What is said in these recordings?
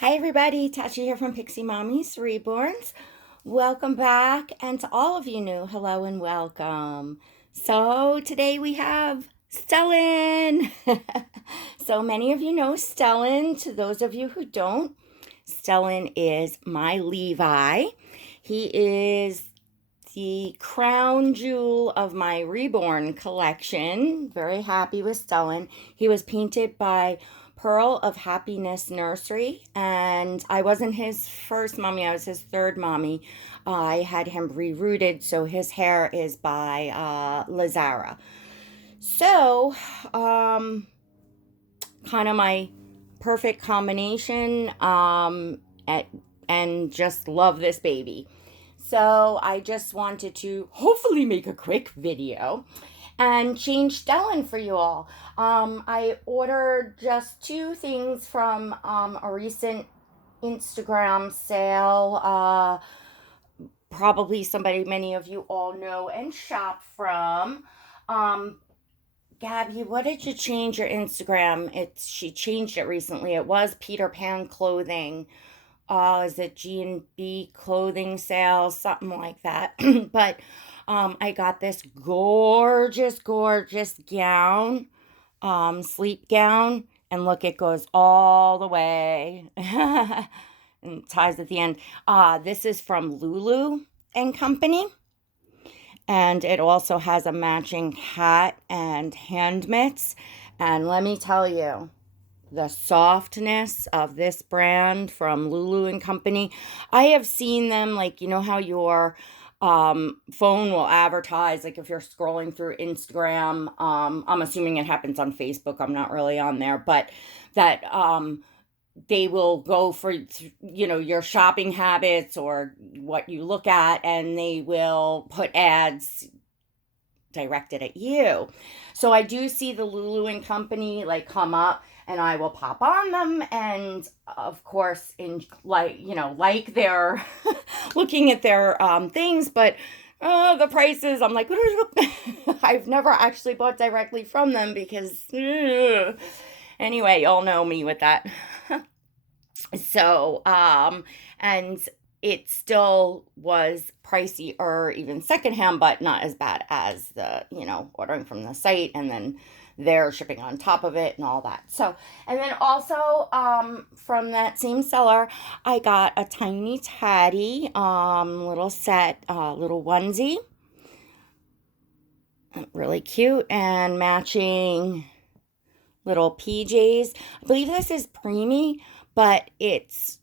Hi everybody, Tachi here from Pixie Mommy's Reborns. Welcome back, and to all of you new, hello and welcome. So today we have Stellan. So many of you know Stellan. To those of you who don't, Stellan is my Levi. He is the crown jewel of my Reborn collection. Very happy with Stellan. He was painted by Pearl of Happiness Nursery, and I wasn't his first mommy, I was his third mommy. I had him rerouted, so his hair is by Lazara. So, kind of my perfect combination, at, and just love this baby. So I just wanted to hopefully make a quick video and change Stellan for you all. I ordered just two things from a recent Instagram sale. Probably somebody many of you all know and shop from. Gabby, what did you change your Instagram? She changed it recently. It was Peter Pan clothing. Is it G&B clothing sale, something like that. But I got this gorgeous, gorgeous gown, sleep gown, and look, it goes all the way and ties at the end. This is from Lulu and Company, and it also has a matching hat and hand mitts. And let me tell you, the softness of this brand from Lulu and Company. I have seen them, like, you know how your phone will advertise, like if you're scrolling through Instagram. I'm assuming it happens on Facebook. I'm not really on there, but that they will go for, your shopping habits or what you look at, and they will put ads directed at you. So I do see the Lulu and Company like come up, and I will pop on them, and of course in like they're looking at their things, but the prices, I'm like I've never actually bought directly from them because anyway, y'all know me with that. So and it still was pricey or even secondhand, but not as bad as the, ordering from the site and then their shipping on top of it and all that. So, and then also from that same seller, I got a tiny Taddy little set, little onesie. Really cute, and matching little PJs. I believe this is preemie, but it's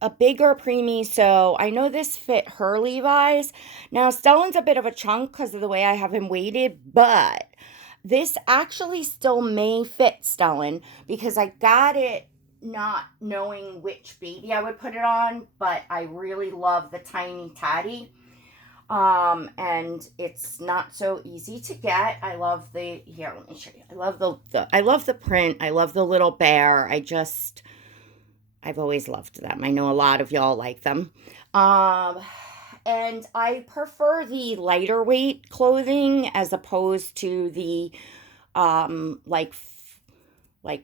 a bigger preemie, so I know this fit her Levi's. Now, Stellan's a bit of a chunk because of the way I have him weighted, but this actually still may fit Stellan because I got it not knowing which baby I would put it on, but I really love the tiny Taddy. And it's not so easy to get. I love here, let me show you. I love I love the print. I love the little bear. I've always loved them. I know a lot of y'all like them. And I prefer the lighter weight clothing as opposed to the like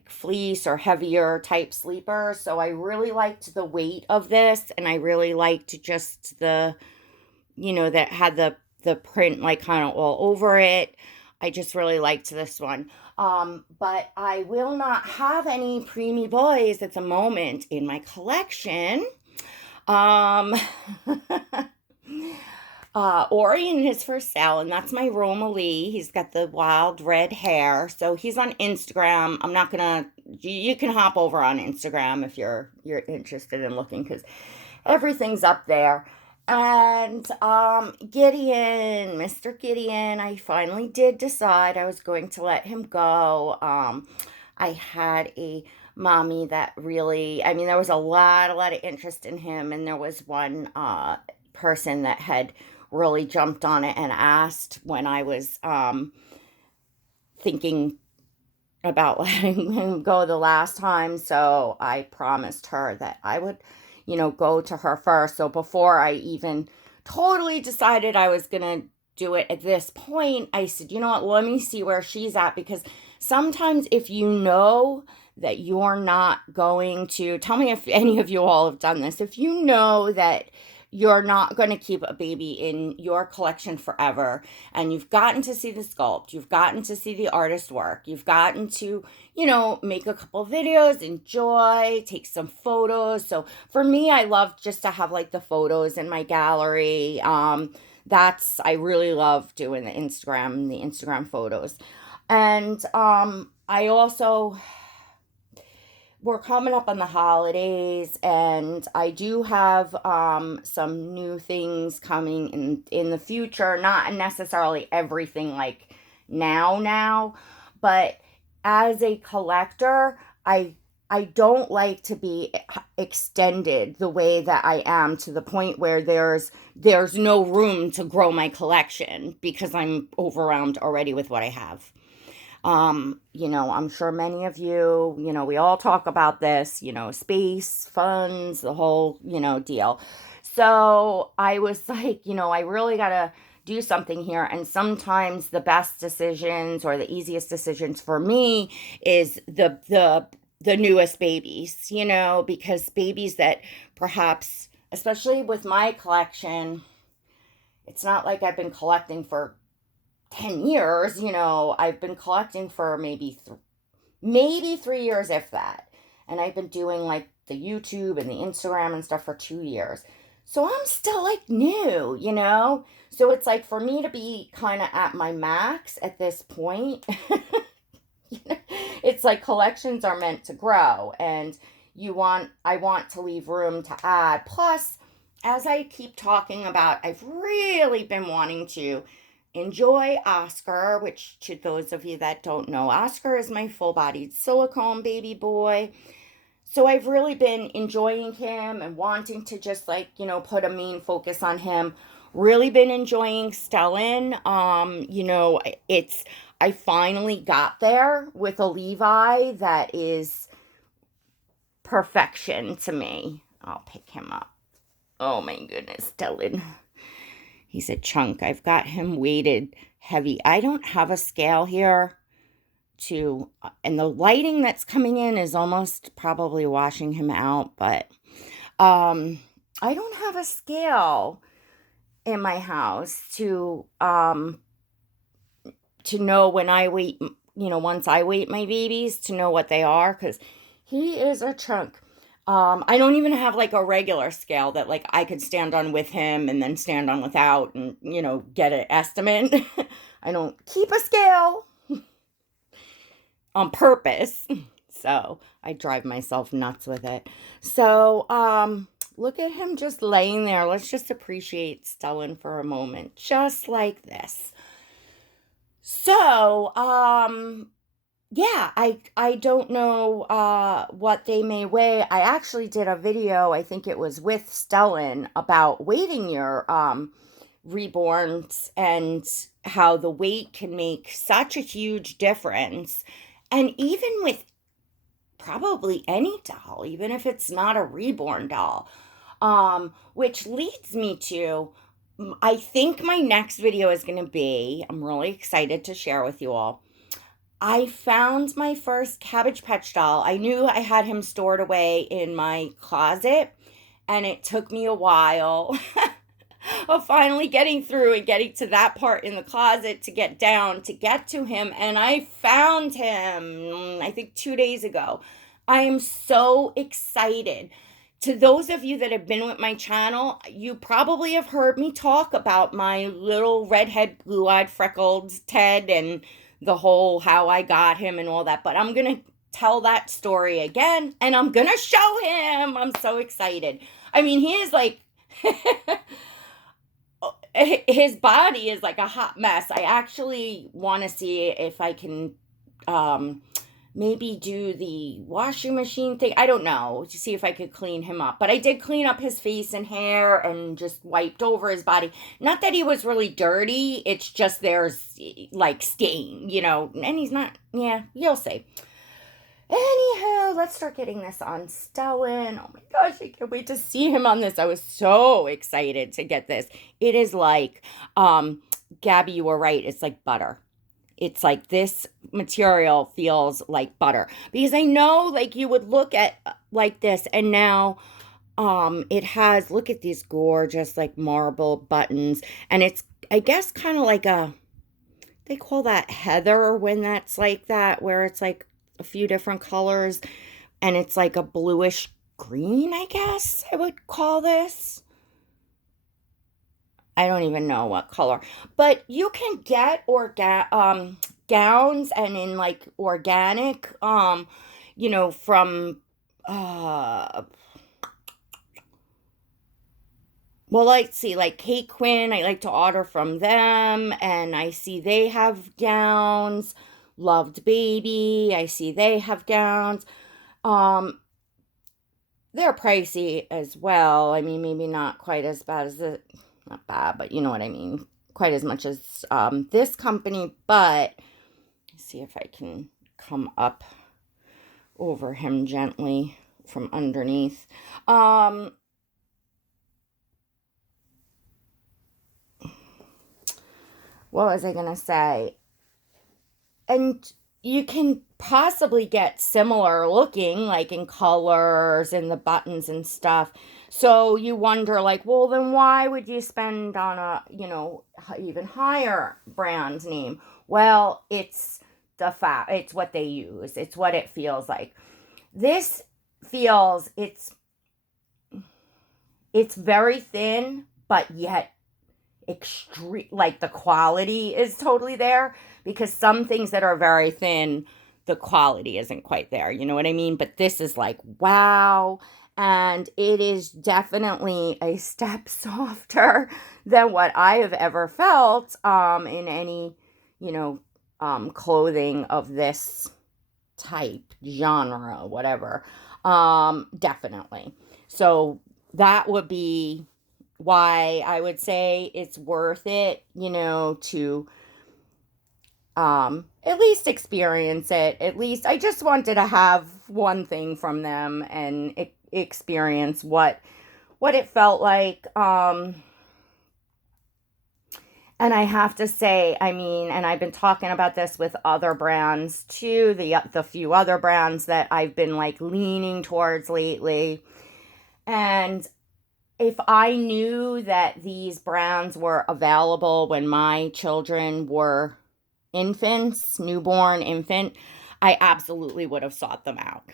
fleece or heavier type sleeper. So I really liked the weight of this, and I really liked just that had the print like kind of all over it. I just really liked this one. But I will not have any preemie boys at the moment in my collection. Orion is for sale, and that's my Roma Lee. He's got the wild red hair, so he's on Instagram. I'm not gonna. You can hop over on Instagram if you're interested in looking, because everything's up there. And Gideon, Mr. Gideon, I finally did decide I was going to let him go. I had a mommy that really, there was a lot of interest in him, and there was one person that had really jumped on it and asked when I was thinking about letting him go the last time. So I promised her that I would go to her first. So before I even totally decided I was going to do it at this point, I said, you know what, let me see where she's at, because sometimes if you know that you're not going to, tell me if any of you all have done this, if you know that you're not going to keep a baby in your collection forever, and you've gotten to see the sculpt, you've gotten to see the artist work, you've gotten to, make a couple videos, enjoy, take some photos. So for me, I love just to have like the photos in my gallery. I really love doing the Instagram photos. And I also, we're coming up on the holidays, and I do have some new things coming in the future. Not necessarily everything like now, but as a collector, I don't like to be extended the way that I am, to the point where there's no room to grow my collection because I'm overwhelmed already with what I have. I'm sure many of you, we all talk about this, space, funds, the whole, deal. So I was like, I really gotta do something here. And sometimes the best decisions or the easiest decisions for me is the newest babies, because babies that perhaps, especially with my collection, it's not like I've been collecting for 10 years. I've been collecting for maybe 3 years, if that. And I've been doing like the YouTube and the Instagram and stuff for 2 years. So I'm still like new. So it's like, for me to be kind of at my max at this point, it's like collections are meant to grow, and I want to leave room to add. Plus, as I keep talking about, I've really been wanting to enjoy Oscar, which, to those of you that don't know, Oscar is my full-bodied silicone baby boy. So I've really been enjoying him and wanting to just like, put a main focus on him. Really been enjoying Stellan. I finally got there with a Levi that is perfection to me. I'll pick him up. Oh my goodness, Stellan. He's a chunk. I've got him weighted heavy. I don't have a scale here and the lighting that's coming in is almost probably washing him out, but I don't have a scale in my house to know when I weight, once I weight my babies, to know what they are, because he is a chunk. I don't even have like a regular scale that like I could stand on with him and then stand on without and, get an estimate. I don't keep a scale on purpose. So I drive myself nuts with it. So, look at him just laying there. Let's just appreciate Stellan for a moment, just like this. So, yeah, I don't know what they may weigh. I actually did a video, I think it was with Stellan, about weighting your reborns and how the weight can make such a huge difference. And even with probably any doll, even if it's not a reborn doll, which leads me to, I think my next video is going to be, I'm really excited to share with you all. I found my first Cabbage Patch doll. I knew I had him stored away in my closet, and it took me a while of finally getting through and getting to that part in the closet to get down, to get to him, and I found him, I think 2 days ago. I am so excited. To those of you that have been with my channel, you probably have heard me talk about my little redhead, blue-eyed, freckled Ted and the whole how I got him and all that. But I'm going to tell that story again, and I'm going to show him. I'm so excited. I mean, he is like, his body is like a hot mess. I actually want to see if I can maybe do the washing machine thing. I don't know, to see if I could clean him up. But I did clean up his face and hair and just wiped over his body. Not that he was really dirty. It's just there's like stain, and he's not, yeah, you'll see. Anyhow, let's start getting this on Stellan. Oh my gosh, I can't wait to see him on this. I was so excited to get this. It is like, Gabby, you were right. It's like butter. It's like this material feels like butter. Because I know like you would look at like this and now it has, look at these gorgeous like marble buttons, and it's, I guess, kind of like a, they call that heather when that's like that, where it's like a few different colors and it's like a bluish green, I guess I would call this. I don't even know what color, but you can get gowns and in like organic, from uh well, let's see, like Kate Quinn, I like to order from them, and I see they have gowns. Loved Baby, I see they have gowns. Um, they're pricey as well. I mean, maybe not quite as bad as the, not bad, but you know what I mean. Quite as much as this company, but let's see if I can come up over him gently from underneath. What was I gonna say? And you can possibly get similar looking, like in colors and the buttons and stuff. So you wonder, like, well, then why would you spend on a, even higher brand name? Well, it's the fact, it's what they use, it's what it feels like. This feels, it's very thin, but yet extreme, like the quality is totally there, because some things that are very thin, the quality isn't quite there, you know what I mean? But this is like, wow. And it is definitely a step softer than what I have ever felt in any, clothing of this type, genre, whatever. Definitely. So that would be why I would say it's worth it, to at least experience it. At least I just wanted to have one thing from them and experience what it felt like. And I have to say, I mean, and I've been talking about this with other brands too, the few other brands that I've been like leaning towards lately. And if I knew that these brands were available when my children were infants, newborn infant, I absolutely would have sought them out.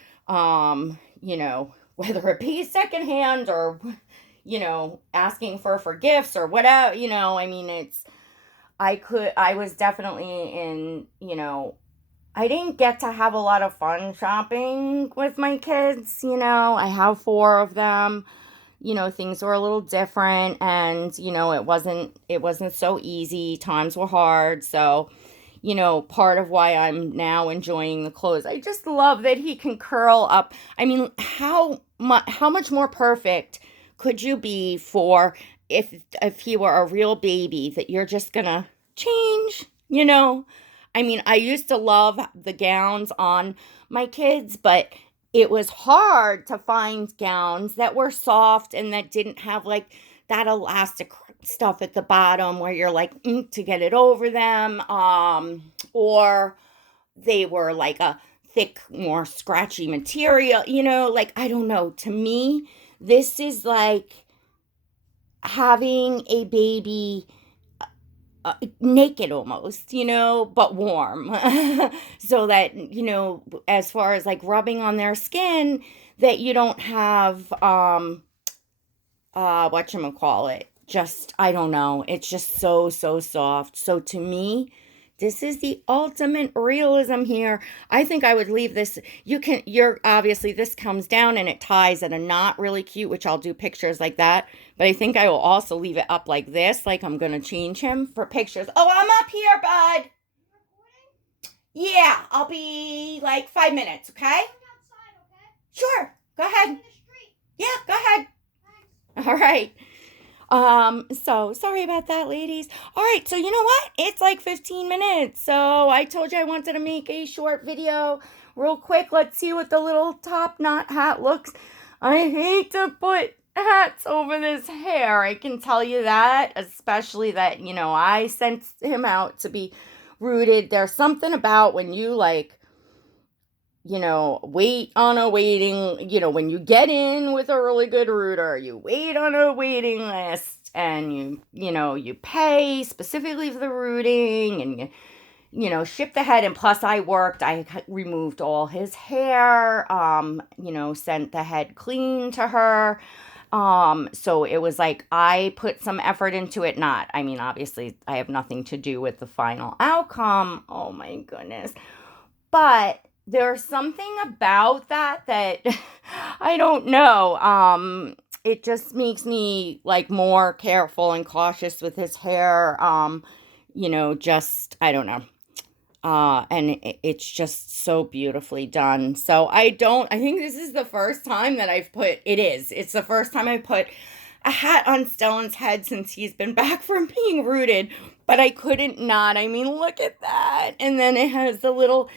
Whether it be secondhand or, asking for gifts or whatever, I mean, I was definitely in, I didn't get to have a lot of fun shopping with my kids, I have four of them. Things were a little different, and it wasn't so easy. Times were hard. So, part of why I'm now enjoying the clothes, I just love that he can curl up. I mean, how much more perfect could you be for if he were a real baby that you're just gonna change. I mean, I used to love the gowns on my kids, but it was hard to find gowns that were soft and that didn't have like that elastic stuff at the bottom where you're like to get it over them, or they were like a thick, more scratchy material, like, I don't know. To me, this is like having a baby naked almost, but warm. So that, as far as like rubbing on their skin, that you don't have, whatchamacallit, just, I don't know. It's just so, so soft. So to me, this is the ultimate realism here. I think I would leave this. You're obviously, this comes down and it ties at a knot really cute, which I'll do pictures like that. But I think I will also leave it up like this, like I'm going to change him for pictures. Oh, I'm up here, bud. Yeah, I'll be like 5 minutes, okay? Sure, go ahead. Yeah, go ahead. All right. So sorry about that, ladies. All right, so you know what? It's like 15 minutes. So I told you I wanted to make a short video real quick. Let's see what the little top knot hat looks. I hate to put hats over this hair. I can tell you that, especially that, I sent him out to be rooted. There's something about when you like, wait on a waiting, when you get in with a really good rooter, you wait on a waiting list and you pay specifically for the rooting and ship the head. And plus I removed all his hair, sent the head clean to her. So it was like I put some effort into it. Obviously I have nothing to do with the final outcome. Oh my goodness. But there's something about that I don't know. It just makes me like more careful and cautious with his hair. I don't know. And it's just so beautifully done. So I think this is the first time that it's the first time I put a hat on Stellan's head since he's been back from being rooted, but I couldn't not. Look at that. And then it has the little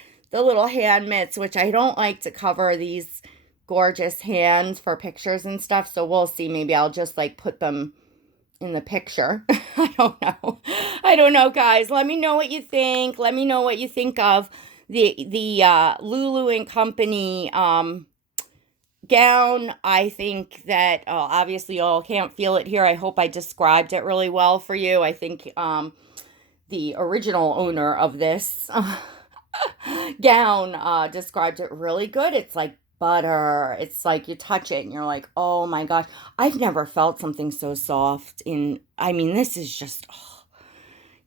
hand mitts, which I don't like to cover these gorgeous hands for pictures and stuff. So we'll see. Maybe I'll just like put them in the picture. I don't know, guys. Let me know what you think. Let me know what you think of the Lulu and Company gown. I think that obviously y'all can't feel it here. I hope I described it really well for you. I think the original owner of this gown described it really good. It's like butter. It's like you touch it and you're like, oh my gosh, I've never felt something so soft this is just,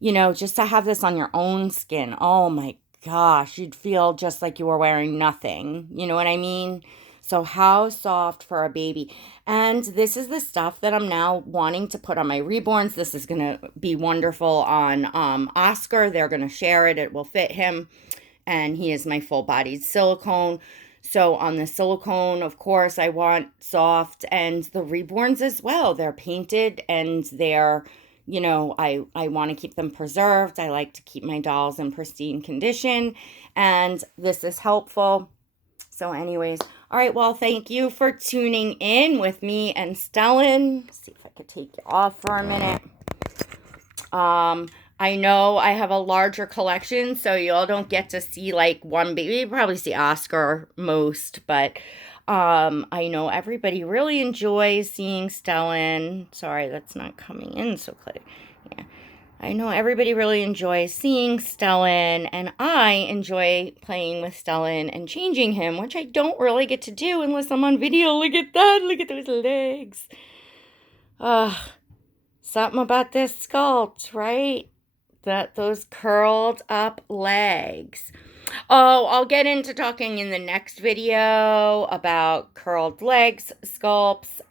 just to have this on your own skin. Oh my gosh, you'd feel just like you were wearing nothing. You know what I mean? So how soft for a baby. And this is the stuff that I'm now wanting to put on my Reborns. This is going to be wonderful on Oscar. They're going to share it. It will fit him. And he is my full-bodied silicone. So on the silicone, of course, I want soft, and the Reborns as well. They're painted and they're, I want to keep them preserved. I like to keep my dolls in pristine condition, and this is helpful. So anyways, all right, well, thank you for tuning in with me and Stellan. Let's see if I could take you off for a minute. I know I have a larger collection, so y'all don't get to see like one baby. You probably see Oscar most, but I know everybody really enjoys seeing Stellan. Sorry, that's not coming in so clear. Yeah. I know everybody really enjoys seeing Stellan, and I enjoy playing with Stellan and changing him, which I don't really get to do unless I'm on video. Look at that. Look at those legs. Something about this sculpt, right? Those curled up legs. Oh, I'll get into talking in the next video about curled legs sculpts,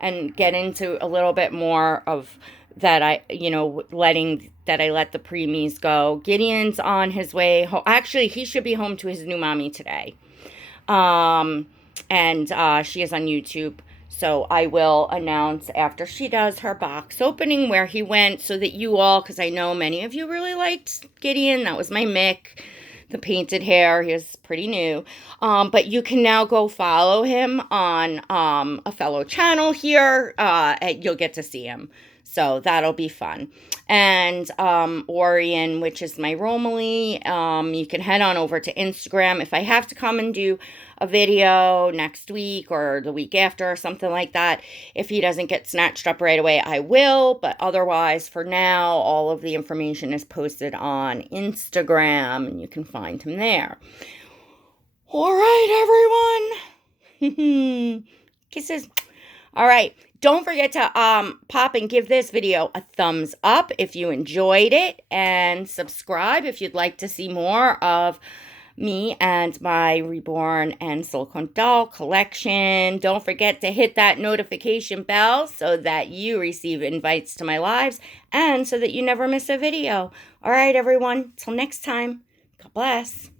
and get into a little bit more of that. I let the preemies go. Gideon's on his way home. Actually, he should be home to his new mommy today. And she is on YouTube. So I will announce after she does her box opening where he went, so that you all, because I know many of you really liked Gideon. That was my Mick, the painted hair. He was pretty new. But you can now go follow him on a fellow channel here. You'll get to see him. So that'll be fun. And Orion, which is my Romilly, you can head on over to Instagram. If I have to come and do a video next week or the week after or something like that, if he doesn't get snatched up right away, I will. But otherwise, for now, all of the information is posted on Instagram, and you can find him there. All right, everyone. Kisses. All right. Don't forget to pop and give this video a thumbs up if you enjoyed it, and subscribe if you'd like to see more of me and my Reborn and silicone doll collection. Don't forget to hit that notification bell so that you receive invites to my lives and so that you never miss a video. All right, everyone. Till next time. God bless.